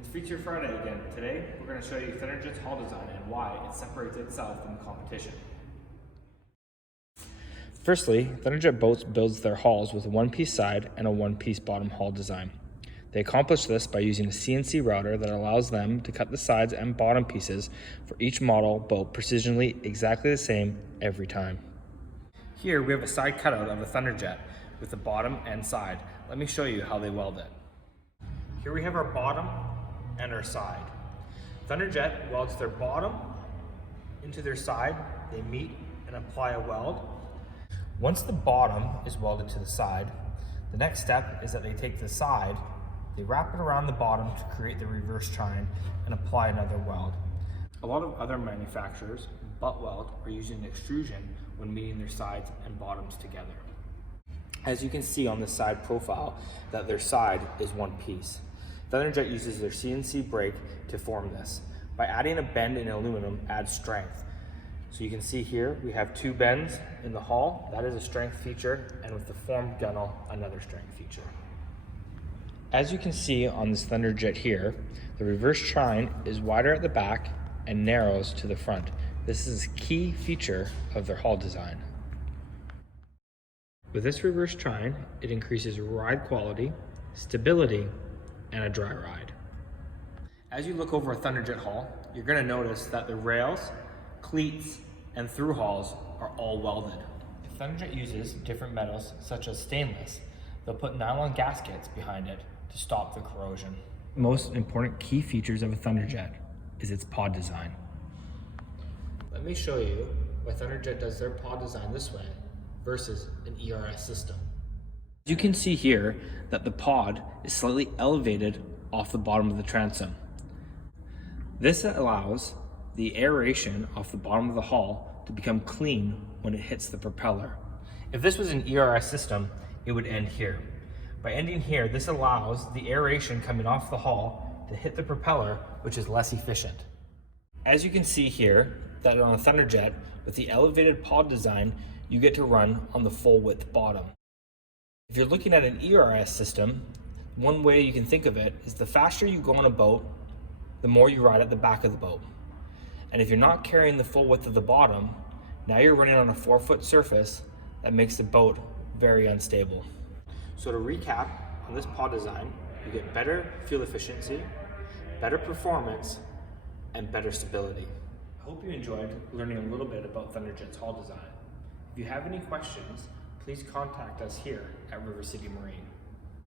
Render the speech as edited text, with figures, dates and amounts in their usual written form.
It's Feature Friday again. Today, we're going to show you Thunderjet's hull design and why it separates itself from the competition. Firstly, Thunderjet boats builds their hulls with a one-piece side and a one-piece bottom hull design. They accomplish this by using a CNC router that allows them to cut the sides and bottom pieces for each model boat precisionally exactly the same every time. Here we have a side cutout of a Thunderjet with the bottom and side. Let me show you how they weld it. Here we have our bottom and our side. Thunderjet welds their bottom into their side, they meet and apply a weld. Once the bottom is welded to the side, the next step is that they take the side, they wrap it around the bottom to create the reverse chine and apply another weld. A lot of other manufacturers butt weld or using extrusion when meeting their sides and bottoms together. As you can see on the side profile that their side is one piece. Thunderjet uses their CNC brake to form this. By adding a bend in aluminum adds strength. So you can see here we have two bends in the hull, that is a strength feature, and with the formed gunnel, another strength feature. As you can see on this Thunderjet here, the reverse chine is wider at the back and narrows to the front. This is a key feature of their hull design. With this reverse chine, it increases ride quality, stability, and a dry ride. As you look over a Thunderjet hull, you're going to notice that the rails, cleats, and through hulls are all welded. If Thunderjet uses different metals such as stainless, they'll put nylon gaskets behind it to stop the corrosion. Most important key features of a Thunderjet is its pod design. Let me show you why Thunderjet does their pod design this way versus an ERS system. You can see here that the pod is slightly elevated off the bottom of the transom. This allows the aeration off the bottom of the hull to become clean when it hits the propeller. If this was an ERS system, it would end here. By ending here, this allows the aeration coming off the hull to hit the propeller, which is less efficient. As you can see here, that on a Thunderjet, with the elevated pod design, you get to run on the full width bottom. If you're looking at an ERS system, one way you can think of it is the faster you go on a boat, the more you ride at the back of the boat. And if you're not carrying the full width of the bottom, now you're running on a 4-foot surface that makes the boat very unstable. So to recap on this pod design, you get better fuel efficiency, better performance, and better stability. I hope you enjoyed learning a little bit about Thunderjet's hull design. If you have any questions, please contact us here at River City Marine.